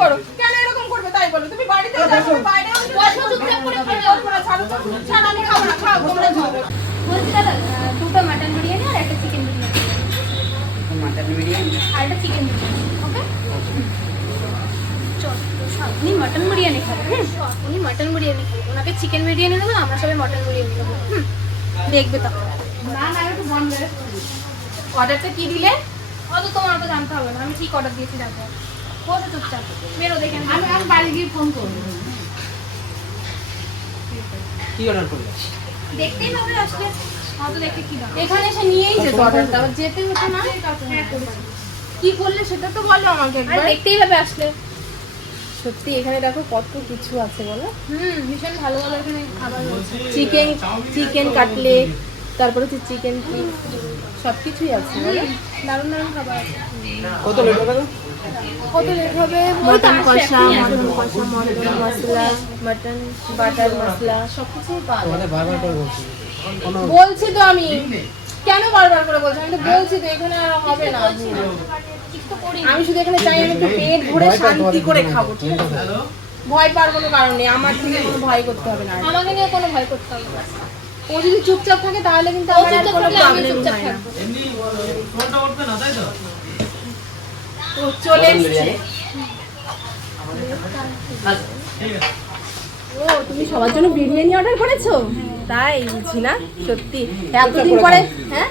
করো। কেন এরকম করবে? তাই বলো। তুমি বাড়িতে যাও বাইরে বসো চুপচাপ করে খেয়ে যাও ছাড়ো ছাড়ো আমি খাব না খাও তোমরা খাও বলছি দাদা দুটো মাটন বিরিয়ানি আর একটা চিকেন বিরিয়ানি। মাটন বিরিয়ানি। আর একটা চিকেন বিরিয়ানি ওকে চল উনি মাটন বিরিয়ানি খাবেন হুম? উনি মাটন বিরিয়ানি খাবেন ওনাকে চিকেন বিরিয়ানি দেবো আমরা সবাই মাটন বিরিয়ানি দেবো হুম? দেখবে তো। না না একটু বন্ধ। অর্ডারটা কি দিলে? অত তোমার অত জানতে হবে না আমি ঠিক অর্ডার দিয়েছি দেখো বসে চুপচাপ। বেরো দেখে আমি আমি আমি বাড়ি গিয়ে ফোন করব। কি অর্ডার করলে? দেখতেই হবে আসলে। অত দেখতে কি দাম এখানে এসে নিয়েই যেত অর্ডারটা যেতে হতো না। হ্যাঁ কি করলে সেটা তো বলো আমাকে একবার। দেখতেই হবে আসলে। সত্যি এখানে দেখো কত কিছু আছে বলো। হুম ভীষণ ভালো ভালো এখানে খাবার চিকেন চিকেন কাটলেট তারপরে হচ্ছে চিকেন কি সব কিছুই আছে বলো। দারুণ দারুণ খাবার আছে। কত লেট হবে কত লেট হবে মটন কষা এখনই মটন কষা mutton masala mutton butter masala. পাওয়া বলছি। তো আমি। কেন বারবার করে বলছি? আমি তো বলছি তো এখানে আর হবে না। আমি শুধু এখানে চাই আমি একটু পেট ভরে শান্তি করে খাব ঠিক আছে? ভয় পাওয়ার কোনো কারণ নেই। আমার থেকে কোনো ভয় করতে হবে না আমাকে নিয়ে কোনো ভয় করতে হবে না। ও যদি চুপচাপ থাকে তাহলে কিন্তু আমার কোনো থাকলে আমি প্রবলেম চুপচাপ হয় না। থাকব। তো? চলে এসছে। ও তুমি সবার জন্য বিরিয়ানি অর্ডার করেছ? তাই বুঝি না সত্যি। এতদিন পরে হ্যাঁ?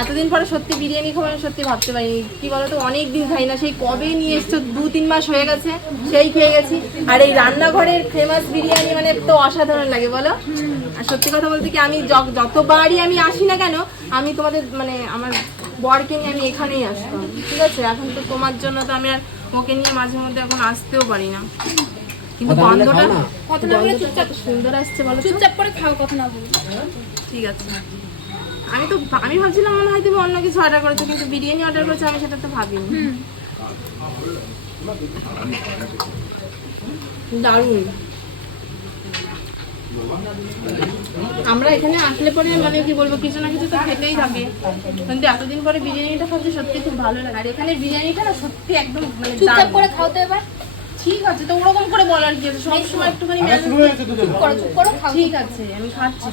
এতদিন পরে সত্যি বিরিয়ানি খাব সত্যি ভাবতে পারিনি। কি বলতো অনেক দিন খাই না। সেই কবে নিয়ে এসছো? দু তিন মাস হয়ে গেছে সেই খেয়ে গেছি। আর এই রান্নাঘরের ফেমাস বিরিয়ানি মানে তো অসাধারণ লাগে বলো? আর সত্যি কথা বলতে কি আমি যতবারই আমি আসি না কেন আমি তোমাদের মানে আমার বরকে নিয়ে আমি এখানেই আসতাম ঠিক আছে? এখন তো তোমার জন্য তো আমি আর ওকে নিয়ে মাঝে মধ্যে এখন আসতেও পারি না। কিন্তু গন্ধটা না। কথা না বলে চুপচাপ সুন্দর আসছে বলো চুপচাপ করে খাও কথা না বলে। ঠিক আছে। আমি তো আমি ভাবছিলাম মনে হয় তুমি অন্য কিছু অর্ডার করেছ কিন্তু বিরিয়ানি অর্ডার করেছ আমি সেটা তো ভাবিনি। হুম। দারুণ। আমরা এখানে আসলে পরে মানে কি বলব কিছু না কিছু তো খেতেই থাকে কিন্তু এতদিন পরে বিরিয়ানিটা খাচ্ছি সত্যি খুব ভালো লাগে। আর এখানে বিরিয়ানিটা না সত্যি একদম মানে চুপচাপ। করে খাও তো এবার। ঠিক আছে তো ওরকম করে বলার কি আছে? একটুখানি শুরু হয়েছে দুজন চুপ করো চুপ করো খাও। ঠিক আছে আমি খাচ্ছি।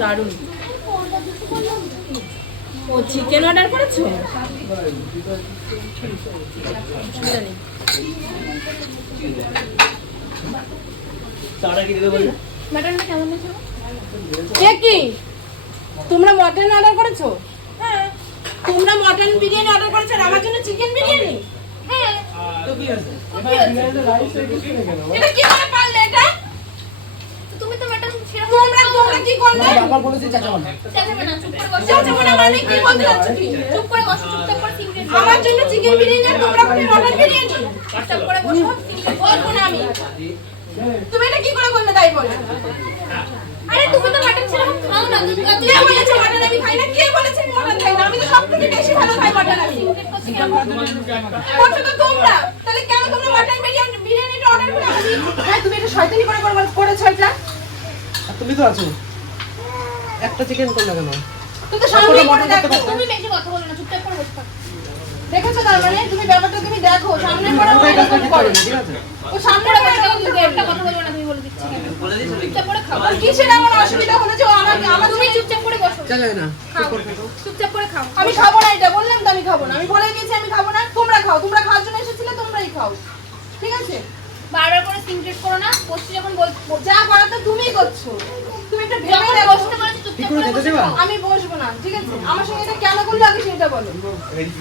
দারুণ। ও চিকেন অর্ডার করেছ? অসুবিধা নেই। মাটনটা কেমন হয়েছে কি? তোমরা মটন অর্ডার করেছ? হ্যাঁ। তোমরা মটন বিরিয়ানি অর্ডার করেছ আর আমার জন্য চিকেন বিরিয়ানি? হ্যাঁ। তো কি আছে? এটা কি করে পারলে এটা? তুমি তো সেরকম কি করলে? বারবার বলেছি চাচা বলে। চেঁচাবে না চুপ করে বসো। চাচা মনে মানে কি বলতে যাচ্ছ? তুই চুপ করে বসো চুপচাপ করে তিনটে আমার জন্য চিকেন বিরিয়ানি আর তোমরা করে মটন বিরিয়ানি? চুপচাপ করে বসো তিনটে বলব না আমি। তুমি এটা কি করে করলে তাই বলো। আরে তুমি তো মাটন সেরকম খাও না তুমি কত কে বলেছে মটন আমি খাই না? কে বলেছে মটন খাই না? আমি তো সব থেকে বেশি ভালো খাই মটন আমি। বলছো তো তোমরা। তাহলে কেন তোমরা মটন বিরিয়ানি বিরিয়ানিটা অর্ডার করে হ্যাঁ তুমি এটা শয়তানি করে করে করেছ এটা? আর তুমি তো আছো। একটা চিকেন করলে কেন? তুমি তো সামনে দেখো তুমি বেশি কথা বলো না চুপচাপ করে বসে থাকো। দেখেছ তার মানে? তুমি ব্যাপারটা তুমি দেখো সামনে ওটাই ঠিক করে। আছে ঠিক আছে? ও সামনে। একটা কথা বলব না তুমি বলে দিচ্ছি চুপচাপ করে খাও। এমন অসুবিধা হলো যে ও আমাকে আমার তুমি চুপচাপ করে বসো। না। চুপচাপ করে খাও। আমি খাব না এটা বললাম তো আমি খাব না। আমি বলে দিয়েছি আমি খাব না। তোমরা খাও তোমরা খাওয়ার জন্য এসেছিলে তোমরাই খাও। ঠিক আছে? বারবার করে সিনক্রেট করো না বসছি যখন বল যা করার তো তুমিই করছ। তুমি একটা ভেবে দেখো। বসতে বলেছি চুপচাপ করে করে বসে। আমি বসবো না ঠিক আছে? আমার সঙ্গে এটা কেন করলে আগে সেটা বলো।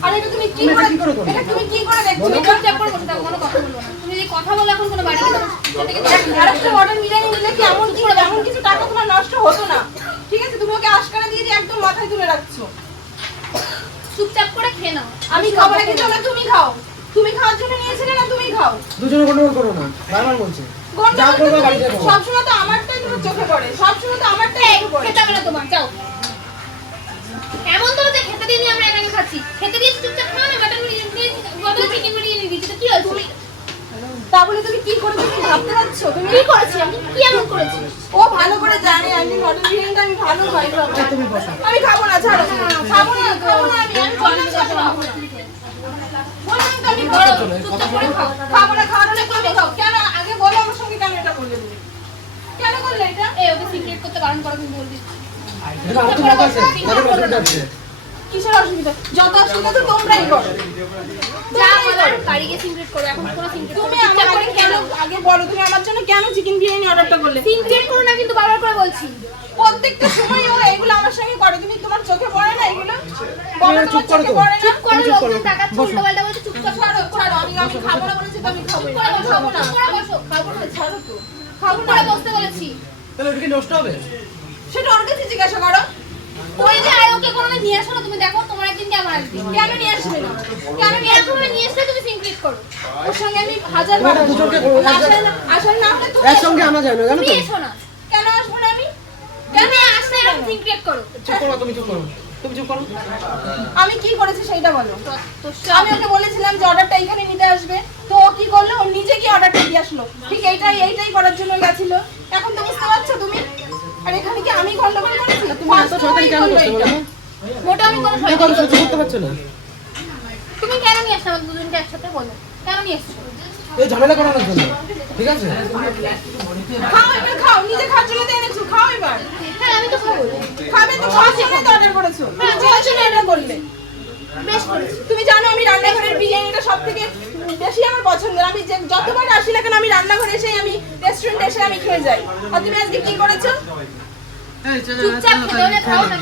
আর এটা তুমি কি তুমি করে এটা করে তুমি কি করে দেখছ? তুমি? চুপচাপ করে বসে থাকো কোনো কথা বলব না। তুমি যদি কথা বলো এখন কোনো বাড়ি গেলে সেটা থেকে এক- আরেকটা মটন বিরিয়ানি নিলে কি এমন কি এমন কিছু টাকা তোমার নষ্ট হতো না? ঠিক আছে? তুমি ওকে আশকারা দিয়ে দিয়ে একদম মাথায় তুলে রাখছো। চুপচাপ করে খেয়ে নাও। আমি খাব না কিন্তু তুমি খাও। তুমি খাওয়ার জন্য নিয়েছিলে না তুমি খাও? দুজনে গন্ডগোল করো না বারবার বলছি। যা গন্ডগোল করবে তো সবসময় আমারটাই তোমার চোখে পড়ে সবসময় তো আমারটাই চোখে পড়ে। খেতে হবে না তোমার যাও। এমন তো যে খেতে দিয়ে আমরা একাকে খাচ্ছি। খেতে দিয়ে চুপচাপ খাও না মাটন বিরিয়ানি দিয়ে বদলে চিকেন দিচ্ছি তো কি হয়েছে? তুমি তা বলে তুমি কি করে তুমি ভাবতে পারছ? তুমি কি করেছি আমি? কি এমন করেছি? ও ভালো করে জানে আমি মটন বিরিয়ানিটা আমি ভালো খাই। সব। তুমি বসো। আমি খাব না ছাড়ো। খাব না খাব না। কিসের অসুবিধা যত অসুবিধা তো তোমরাই করো যা তোমরাই বলার করো। বাড়ি গিয়ে সিক্রেট করো এখন কোনো সিক্রেট তুমি আমার কেন আগে বলো তুমি আমার জন্য কেন চিকেন বিরিয়ানি অর্ডারটা করলে করো না কিন্তু বারবার করে বলছি প্রত্যেকটা সময় ও এগুলো আমার সঙ্গে করে তুমি তোমার চোখে পড়ে না এগুলো বলো চুপ তোমার চোখে পড়ে না চুপ করো লোকজন টাকা উল্টো পাল্টা বলছে আমি খাব না বলেছি তো আমি খাব না খাব না। চুপ করে বসো। খাব না ছাড়ো তো। চুপ করে বসতে বলেছি। তাহলে ওটা কি নষ্ট হবে? সেটা ওর কাছে জিজ্ঞাসা করো। ওই যে আর ওকে কোনোদিন নিয়ে আসো না তুমি দেখো তোমার একদিন কি আমার একদিন। কেন নিয়ে আসবে না? কেন নিয়ে আসো না? নিয়ে আসলে তুমি সিক্রেট করো। ওর সঙ্গে আমি হাজার বার আসলে না হলে তুমি একসঙ্গে আনা যায় না জানো তো। এসো না। কেন আসব না আমি? কেন আসলে এরকম সিক্রেট করো? চুপ করো তুমি চুপ করো। তুমি চুপ করো। আমি কি করেছি সেইটা বলো। আমি ওকে বলেছিলাম যে অর্ডারটা এখানে নিতে আসবে। তো ও কি করল? ও নিজে কি অর্ডারটা দিয়ে আসলো। ঠিক এইটাই এইটাই করার জন্য গেছিল। এখন তো বুঝতে পারছ তুমি? আর এখানে কি আমি গন্ডগোল করেছি? তুমি এত শয়তানি কেন করছ বলো? মোটা আমি কোনো সহ্য করতে পারছ না? তুমি কেন নিয়ে আসছো আমাদের দুজনকে একসাথে বলো। কেন নিয়ে এসছো? এই ঝামেলা করানোর জন্য ঠিক আছে? খাও এবার খাও। নিজে খাওয়ার জন্য তো এনেছো। খাও এবার। হ্যাঁ আমি তো খাব। খাবে তো খাওয়ার জন্য তো অর্ডার করেছ। হ্যাঁ খাওয়ার জন্য অর্ডার করলে। বেশ করেছি। তুমি জানো আমি রান্নাঘরের বিরিয়ানিটা সব থেকে বেশি আমার পছন্দের। আমি যে যতবার আসি না কেন আমি রান্নাঘরে এসেই আমি রেস্টুরেন্টে এসে আমি খেয়ে যাই। আর তুমি আজকে কি করেছ? চুপচাপ খেতে হলে খাও না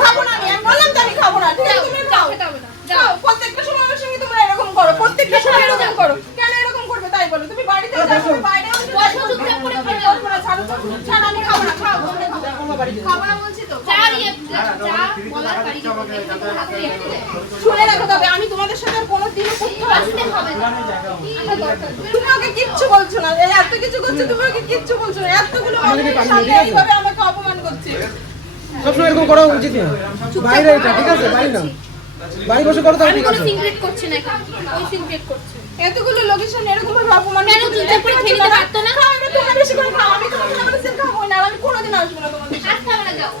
খাব না আমি। বললাম তো আমি খাব না। ঠিক আছে তুমি খাও। খেতে হবে না। যাও। প্রত্যেকটা সময় আমার সঙ্গে তোমরা এরকম করো। প্রত্যেকটা সময় এরকম করো। কেন এরকম করবে? তাই বলো। তুমি বাড়িতে যাও বাইরে শুনে রাখো তবে আমি তোমাদের সাথে কোনো আসতে হবে। তুমি ওকে কিচ্ছু বলছো না। এত কিছু করছ তুমি ওকে কিচ্ছু বলছো না। এতগুলো আমাকে। এইভাবে অপমান করছে। সবসময় এরকম করা উচিত না। বাইরে ঠিক আছে? বাড়ি না। বাড়ি বসে করো তাহলে ঠিক আছে। করছি না এখানে। ওই সিক্রেট করছে এতগুলো লোকেশন এরকম ভাবে অপমান কেন তুমি চুপ ঠিক না পারতো না? আমরা তোমরা বেশি করে খাও আমি খাব না আমি কোনোদিন আসব না তোমাদের আজ খাবে না যাও